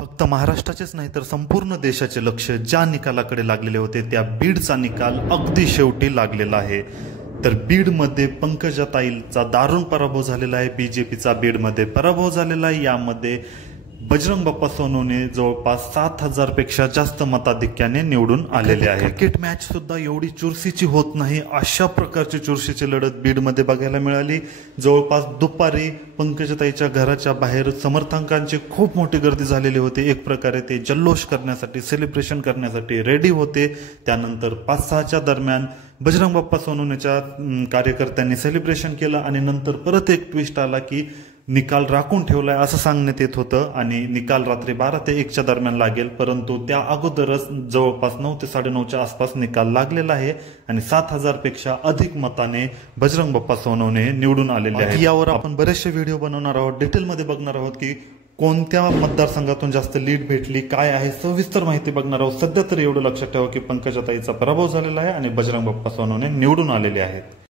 फक्त महाराष्ट्राचेच नाही तर संपूर्ण देशाचे लक्ष ज्या निकालाकडे लागलेले होते त्या बीडचा निकाल अगदी शेवटी लागलेला आहे। तर बीडमध्ये पंकजाताईंचा दारुण पराभव झालेला आहे। बीजेपीचा बीडमध्ये पराभव झालेला आहे। यामध्ये बजरंग बाप्पा सोनवणे जवळपास 7,000 पेक्षा जास्त मताधिक्याने निवडून आलेले आहे। क्रिकेट मॅच सुद्धा एवढी चुरशीची होत नाही अशा प्रकारची चुरशीची लढत बीडमध्ये बघायला मिळाली। जवळपास दुपारी पंकजाताईच्या घराच्या बाहेर समर्थकांची खूप मोठी गर्दी झालेली होती। एक प्रकारे ते जल्लोष करण्यासाठी सेलिब्रेशन करण्यासाठी रेडी होते। त्यानंतर 5-6च्या दरम्यान बजरंग बाप्पा सोनवणेच्या कार्यकर्त्यांनी सेलिब्रेशन केलं आणि नंतर परत एक ट्विस्ट आला की निकाल राखून ठेवलाय असं सांगण्यात येत होतं आणि निकाल रात्री 12 ते 1च्या दरम्यान लागेल, परंतु त्या अगोदरच जवळपास 9 ते 9:30च्या आसपास निकाल लागलेला आहे आणि 7,000 पेक्षा अधिक मताने बजरंग बाप्पा सोनवणे निवडून आलेले आहेत। यावर आपण बरेचसे व्हिडिओ बनवणार आहोत, डिटेलमध्ये बघणार आहोत की कोणत्या मतदारसंघातून जास्त लीड भेटली, काय आहे सविस्तर माहिती बघणार आहोत। सध्या तर एवढं लक्षात ठेवा की पंकजाताईचा पराभव झालेला आहे आणि बजरंग बाप्पा सोनवणे निवडून आलेले आहेत।